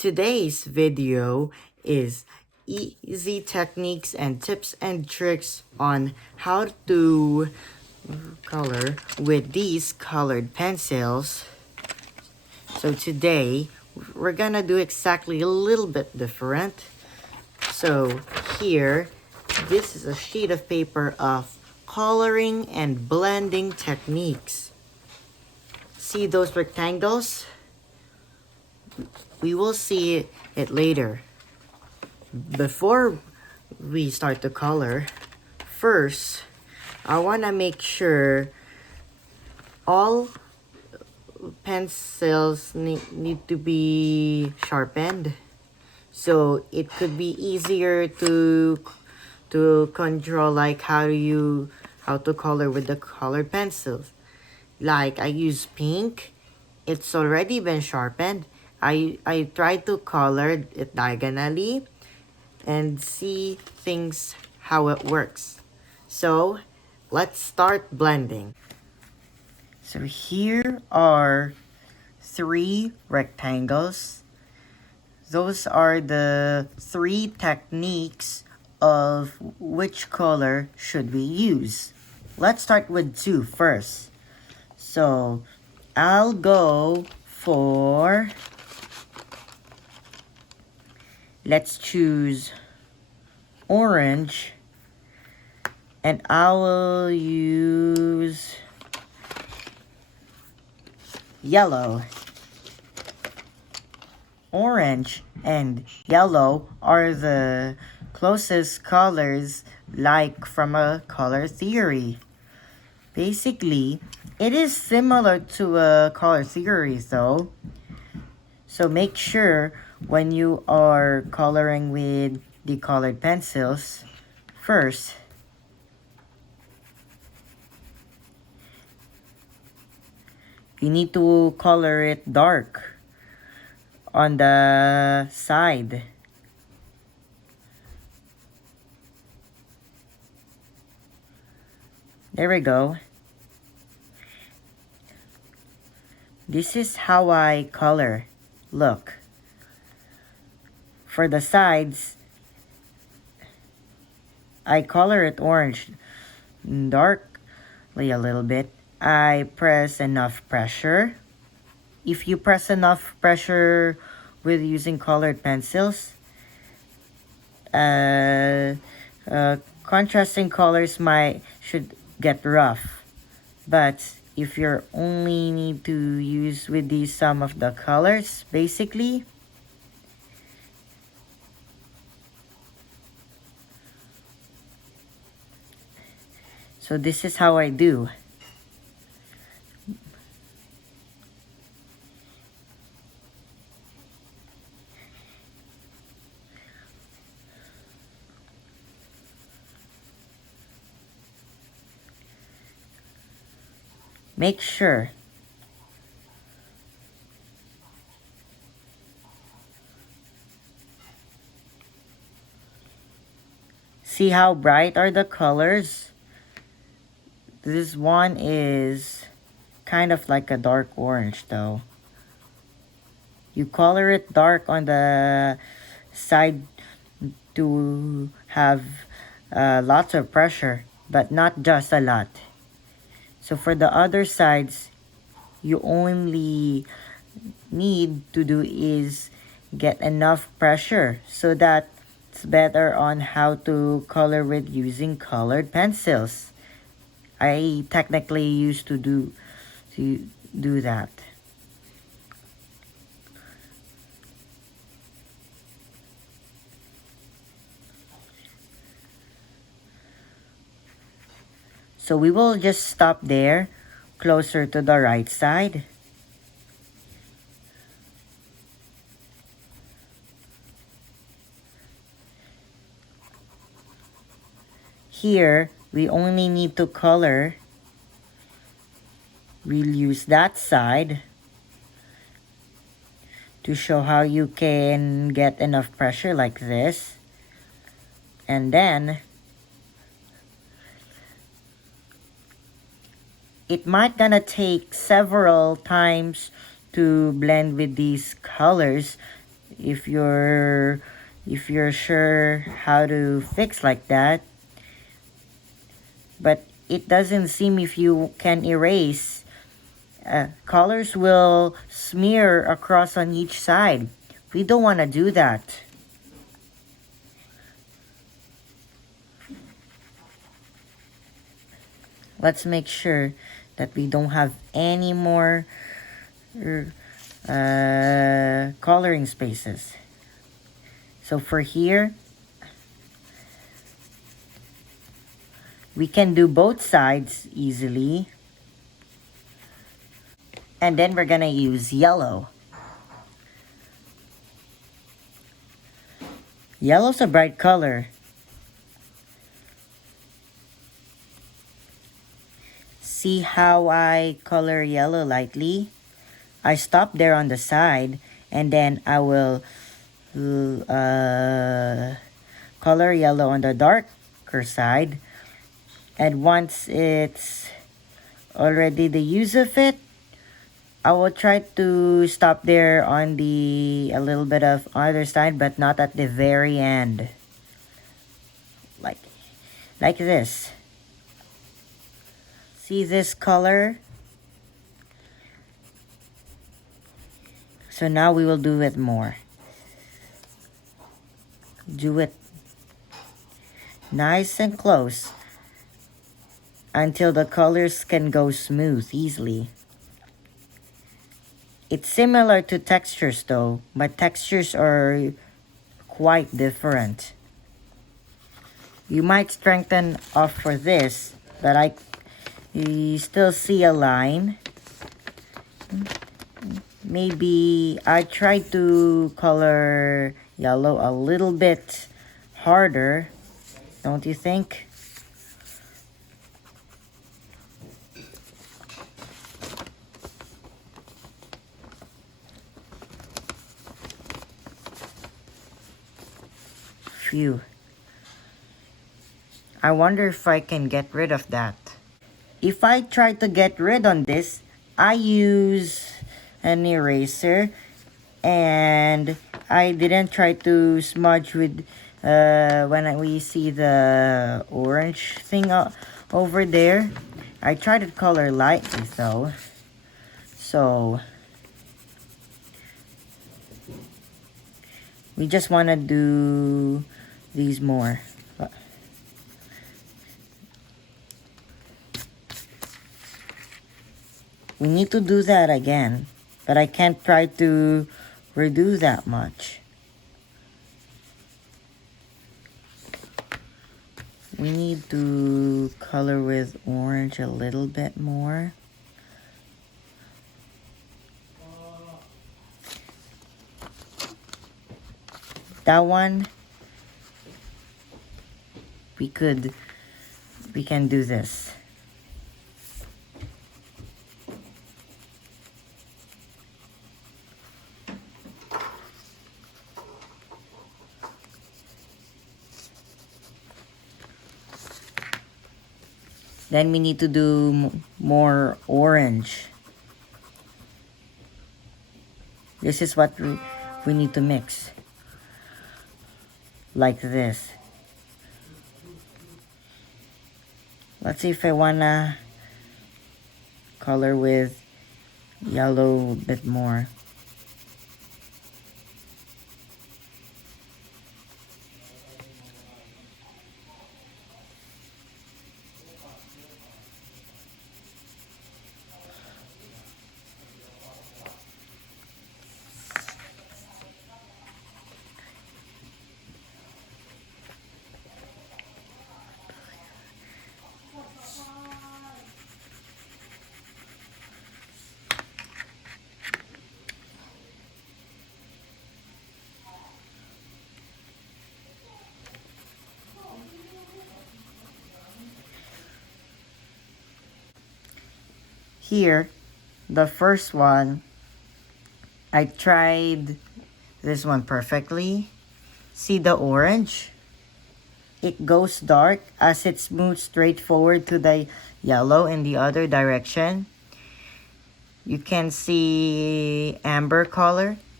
Today's video is easy techniques and tips and tricks on how to color with these colored pencils. So today we're gonna do exactly a little bit different. So here, this is a sheet of paper of coloring and blending techniques. See those rectangles? We will see it later. Before we start to color, first, I want to make sure all pencils need to be sharpened. So it could be easier to control like how to color with the colored pencils. Like I use pink, it's already been sharpened. I try to color it diagonally and see things how it works. So let's start blending. So here are 3 rectangles. Those are the 3 techniques of which color should we use. Let's start with 2 first. So I'll go for, let's choose orange, and I will use yellow. Orange and yellow are the closest colors like from a color theory. Basically, it is similar to a color theory though. So make sure when you are coloring with the colored pencils, first, you need to color it dark on the side. There we go. This is how I color. Look. For the sides, I color it orange darkly a little bit. I press enough pressure. If you press enough pressure with using colored pencils, contrasting colors should get rough. But if you only need to use with these some of the colors, basically, so this is how I do. Make sure see how bright are the colors. This one is kind of like a dark orange though. You color it dark on the side to have lots of pressure, but not just a lot. So for the other sides, you only need to do is get enough pressure so that it's better on how to color with using colored pencils. I technically used to do that. So we will just stop there, closer to the right side. Here, we only need to color. We'll use that side to show how you can get enough pressure like this. And then, it might gonna take several times to blend with these colors if you're sure how to fix like that. But it doesn't seem if you can erase. Colors will smear across on each side. We don't want to do that. Let's make sure that we don't have any more coloring spaces. So for here, we can do both sides easily. And then we're gonna use yellow. Yellow's a bright color. See how I color yellow lightly? I stop there on the side and then I will color yellow on the darker side. And once it's already the use of it, I will try to stop there on the a little bit of other side, but not at the very end. Like this. See this color? So now we will do it more. Do it nice and close until the colors can go smooth easily. It's similar to textures though, but textures are quite different. You might strengthen off for this, but you still see a line. Maybe I tried to color yellow a little bit harder, don't you think? Phew. I wonder if I can get rid of that. If I try to get rid on this, I use an eraser and I didn't try to smudge with when we see the orange thing over there. I tried to color lightly though. So we just want to do these more. We need to do that again, but I can't try to redo that much. We need to color with orange a little bit more. That one, we can do this. Then we need to do more orange. This is what we need to mix. Like this. Let's see if I wanna color with yellow a bit more. Here, the first one, I tried this one perfectly. See the orange? It goes dark as it moves straight forward to the yellow in the other direction. You can see amber color.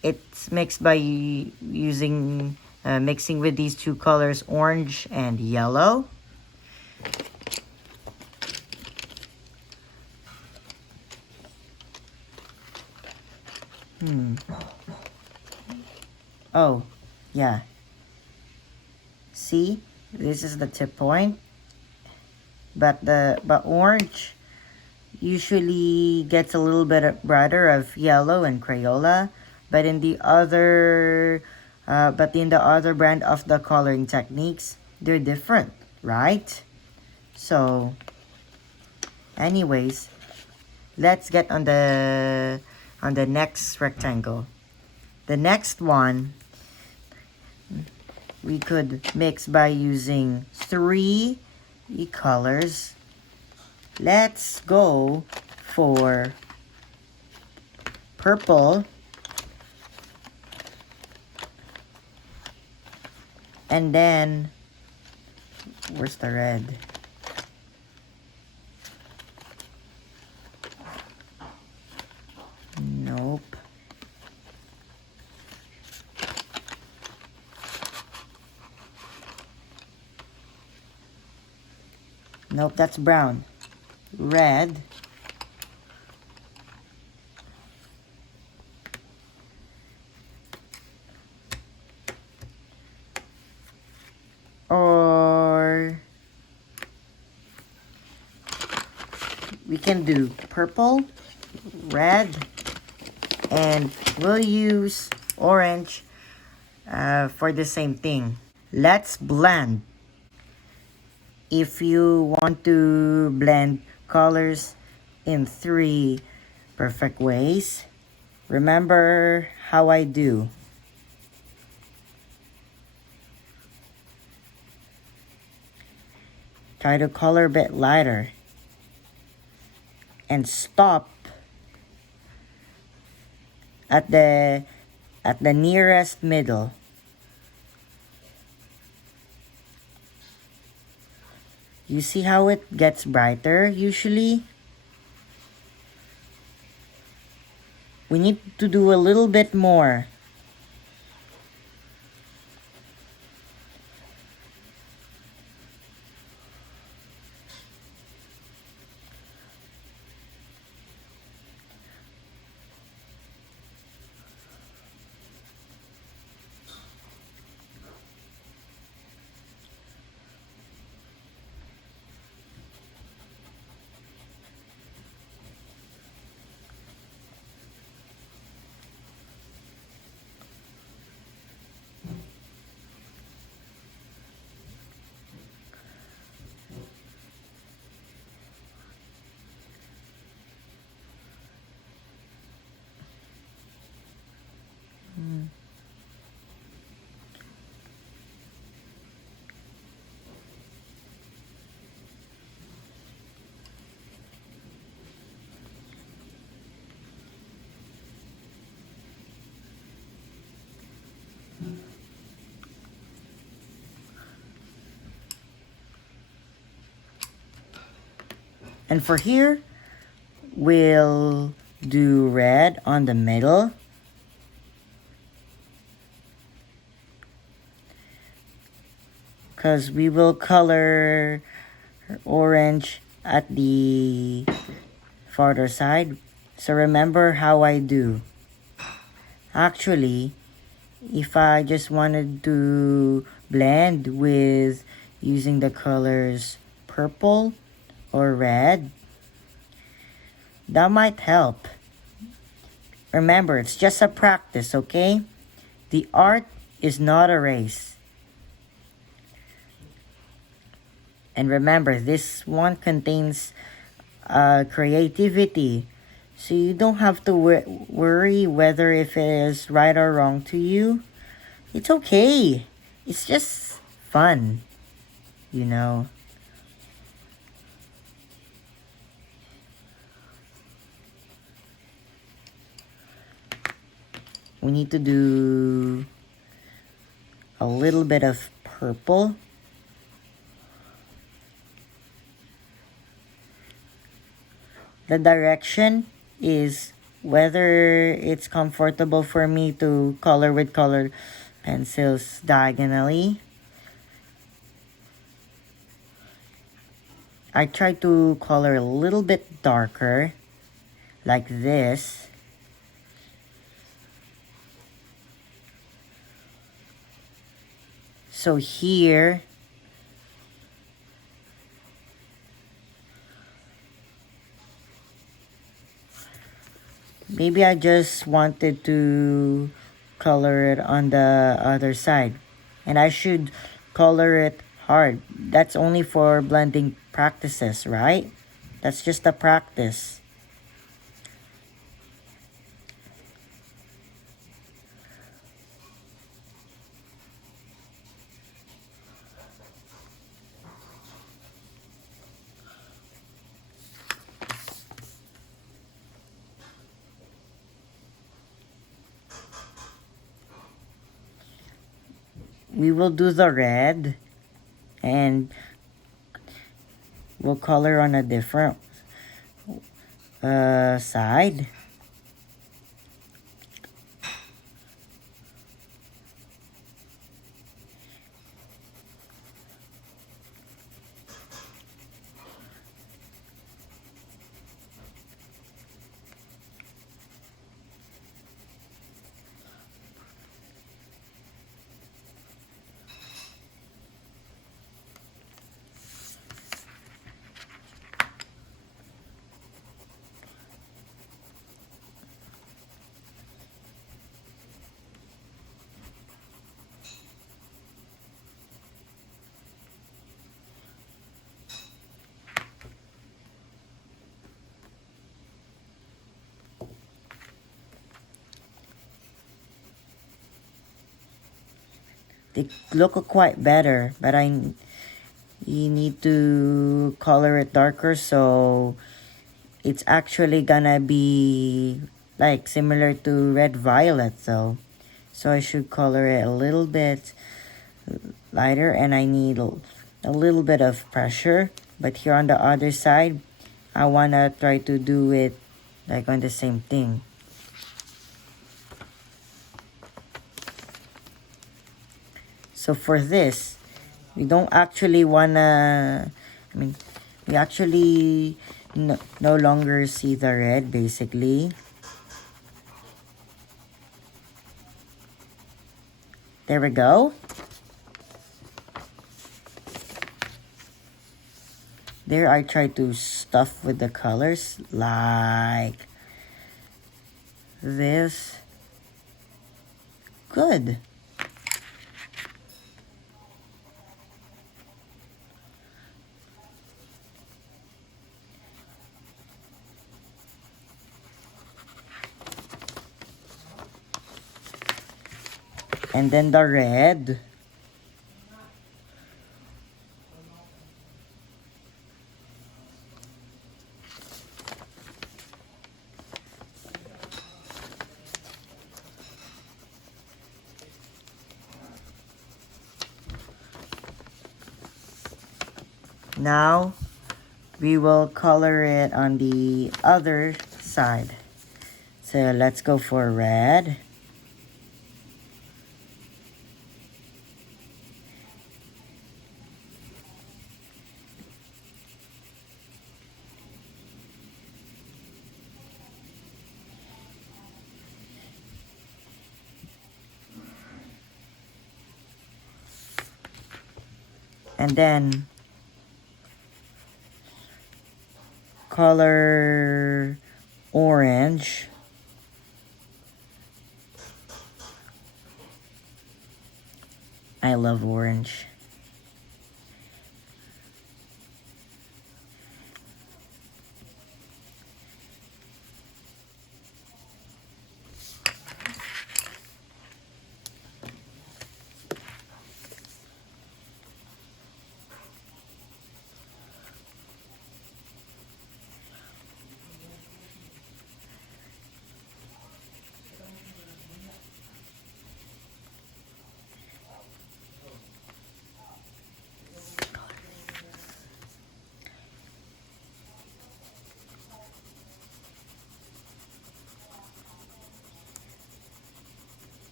It's mixed by using mixing with these two colors, orange and yellow. Oh, yeah. See, this is the tip point, but orange usually gets a little bit brighter of yellow and Crayola, but in the other brand of the coloring techniques, they're different, right? So, anyways, let's get on the next rectangle. The next one we could mix by using 3 colors. Let's go for purple and then where's the red? Nope. Nope, that's brown. Red. Or we can do purple, red, and we'll use orange for the same thing. Let's blend. If you want to blend colors in 3 perfect ways, remember how I do. Try to color a bit lighter and stop at the nearest middle. You see how it gets brighter usually? We need to do a little bit more. And for here, we'll do red on the middle. Because we will color orange at the farther side. So remember how I do. Actually, if I just wanted to blend with using the colors purple or red, that might help. Remember, it's just a practice, okay? The art is not a race. And remember, this one contains creativity. So you don't have to worry whether if it is right or wrong to you. It's okay. It's just fun, you know. We need to do a little bit of purple. The direction is whether it's comfortable for me to color with colored pencils diagonally. I try to color a little bit darker, like this. So here, maybe I just wanted to color it on the other side. And I should color it hard. That's only for blending practices, right? That's just a practice. We will do the red and we'll color on a different side. They look quite better, but you need to color it darker so it's actually gonna be like similar to red violet though. So I should color it a little bit lighter and I need a little bit of pressure. But here on the other side, I wanna try to do it like on the same thing. So for this, we don't actually wanna, we actually no longer see the red basically. There we go. There I try to stuff with the colors like this. Good. And then the red. Now, we will color it on the other side. So let's go for red. And then color orange. I love orange.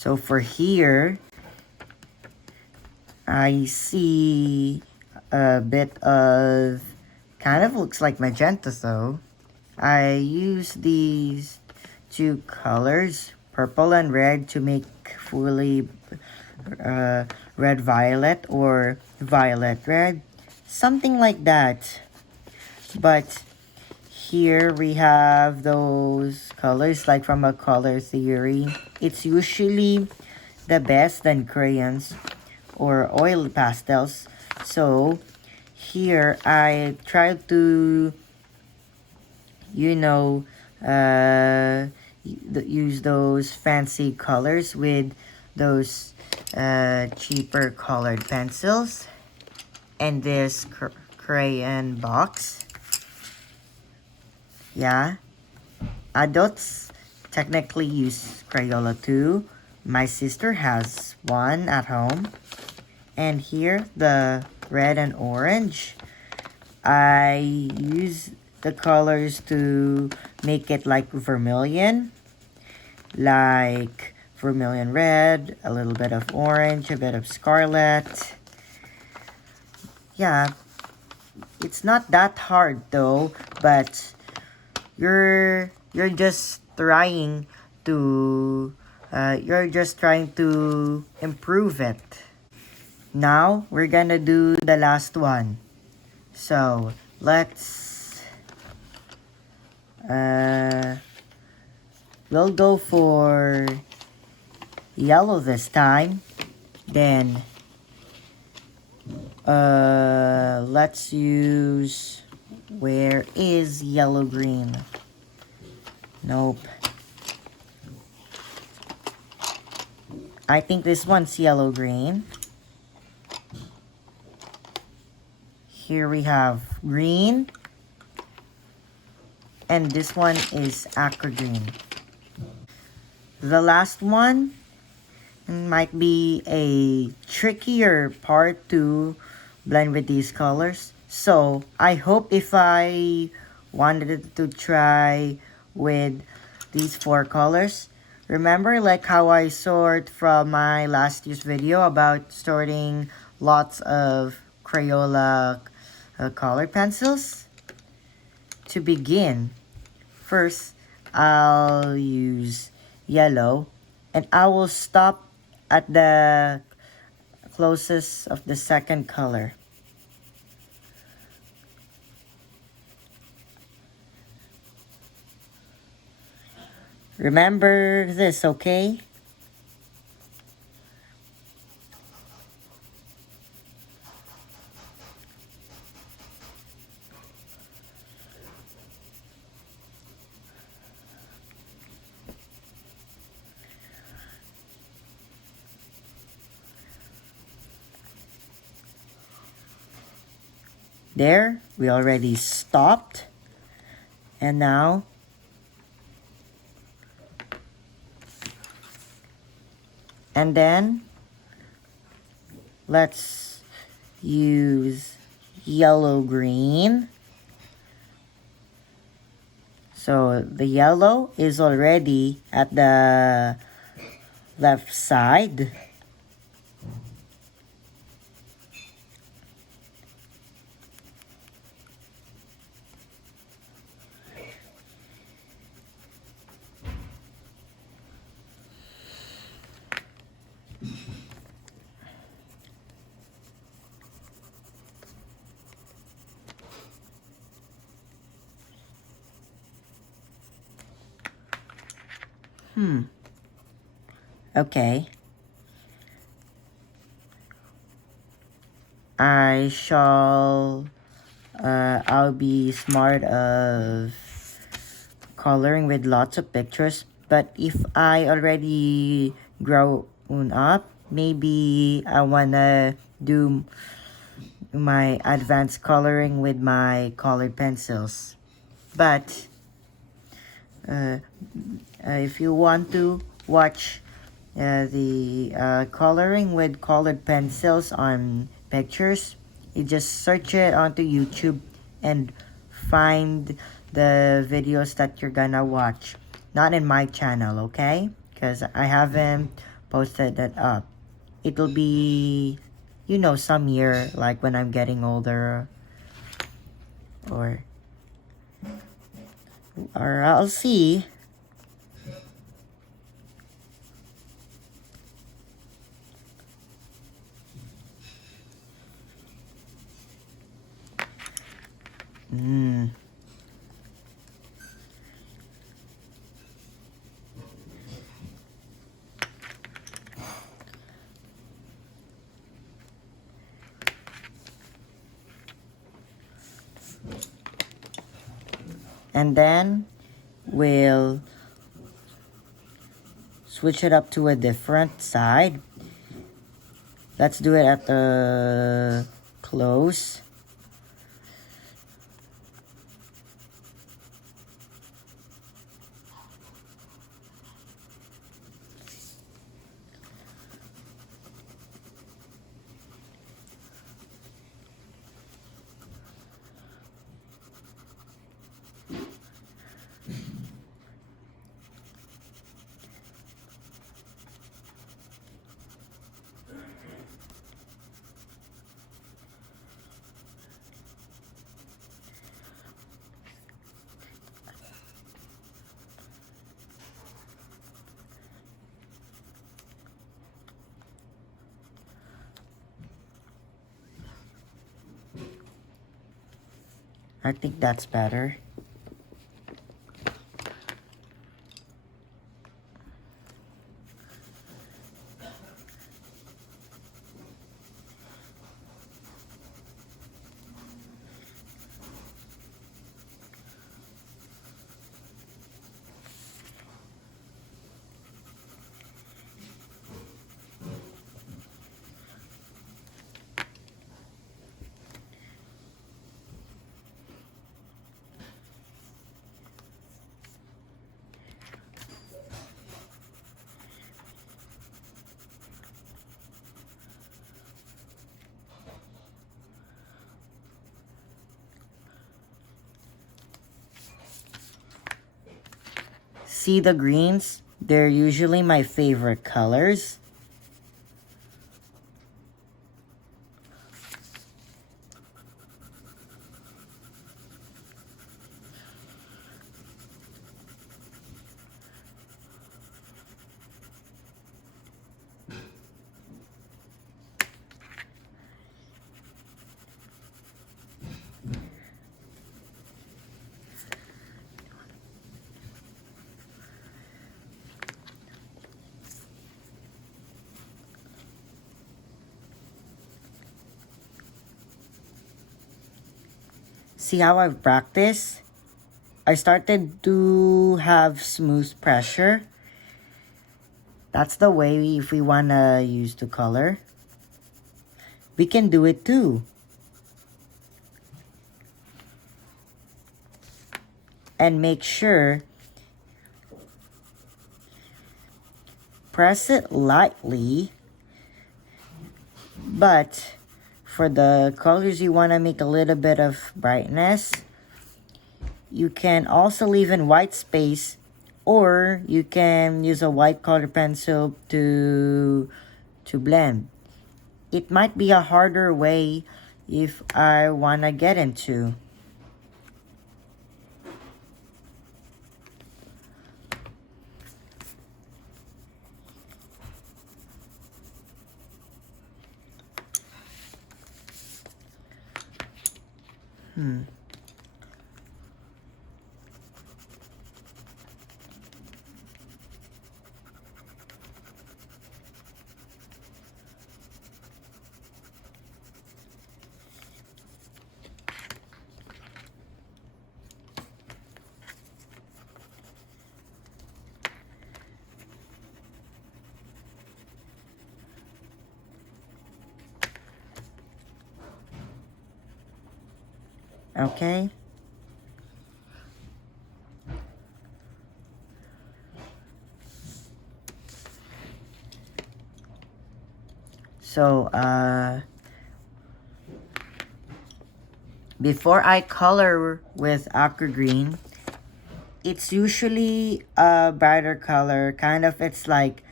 So for here, I see a bit of, kind of looks like magenta though. I use these two colors, purple and red, to make fully red violet or violet red, something like that. But here we have those colors like from a color theory. It's usually the best than crayons or oil pastels. So here I try to, you know, use those fancy colors with those cheaper colored pencils and this crayon box. Yeah, adults technically use Crayola too. My sister has one at home. And here, the red and orange. I use the colors to make it like vermilion. Like vermilion red, a little bit of orange, a bit of scarlet. Yeah, it's not that hard though, but you're just trying to improve it. Now we're gonna do the last one. So let's we'll go for yellow this time. Then let's use, where is yellow green? Nope. I think this one's yellow green. Here we have green. And this one is aqua green. The last one might be a trickier part to blend with these colors. So I hope if I wanted to try with these 4 colors, remember like how I sort from my last year's video about sorting lots of Crayola colored pencils? To begin, first I'll use yellow and I will stop at the closest of the second color. Remember this, okay? There, we already stopped. And now, and then, let's use yellow green. So the yellow is already at the left side. Okay. I'll be smart of coloring with lots of pictures. But if I already grown up, maybe I wanna do my advanced coloring with my colored pencils. But if you want to watch the coloring with colored pencils on pictures, you just search it onto YouTube and find the videos that you're gonna watch. Not in my channel, okay? Because I haven't posted that up. It'll be, you know, some year, like when I'm getting older, or I'll see. And then we'll switch it up to a different side. Let's do it at the close. I think that's better. See the greens? They're usually my favorite colors. See how I've practiced? I started to have smooth pressure. That's the way if we wanna use the color. We can do it too. And make sure, press it lightly, but for the colors you want to make a little bit of brightness, you can also leave in white space, or you can use a white color pencil to blend. It might be a harder way if I want to get into. Okay? So, before I color with aqua green, it's usually a brighter color. Kind of, it's like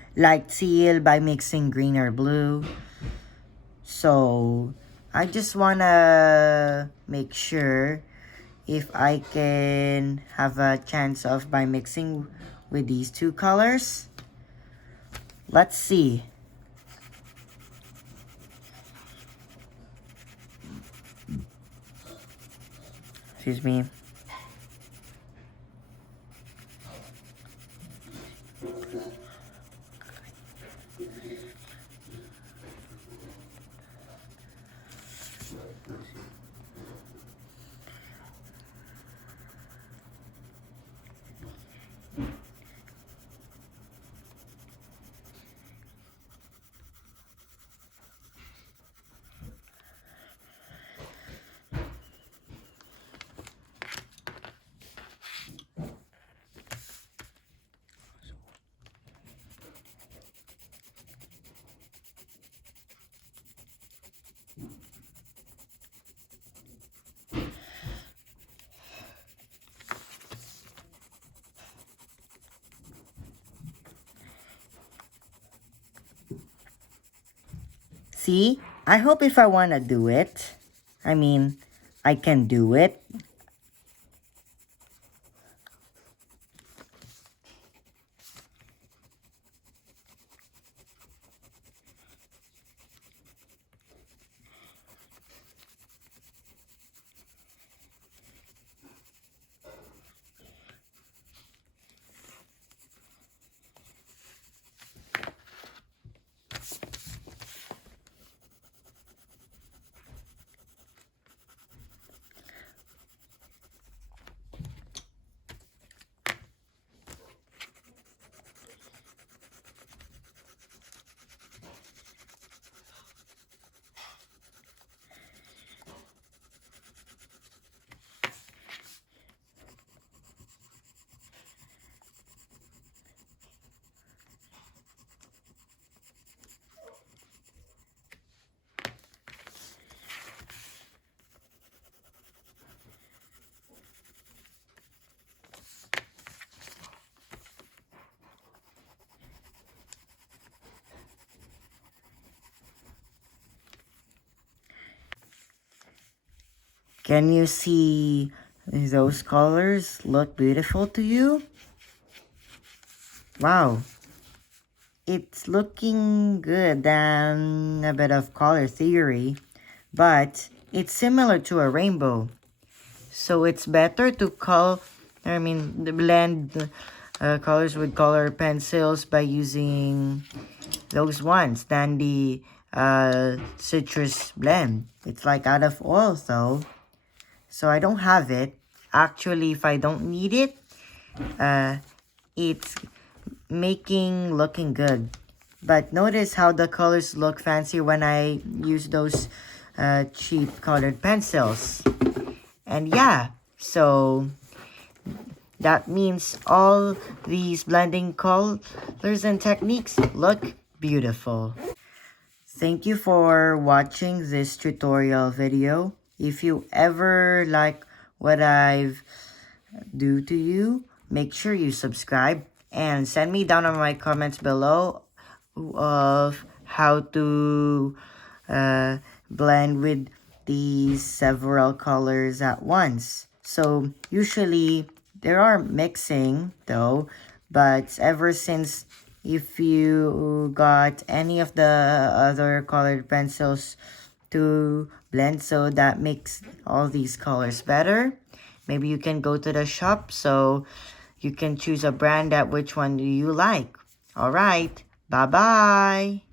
light teal by mixing green or blue. So I just wanna make sure if I can have a chance of by mixing with these two colors. Let's see. Excuse me. See, I hope if I want to do it, I mean, I can do it. Can you see those colors look beautiful to you? Wow, it's looking good than a bit of color theory, but it's similar to a rainbow. So it's better to blend colors with color pencils by using those ones than the citrus blend. It's like out of oil though. So I don't have it. Actually, if I don't need it, it's looking good. But notice how the colors look fancy when I use those cheap colored pencils. And yeah, so that means all these blending colors and techniques look beautiful. Thank you for watching this tutorial video. If you ever like what I've do to you, make sure you subscribe and send me down on my comments below of how to blend with these several colors at once. So usually there are mixing though, but ever since if you got any of the other colored pencils to blend, so that makes all these colors better, maybe you can go to the shop so you can choose a brand that which one do you like. All right, bye bye.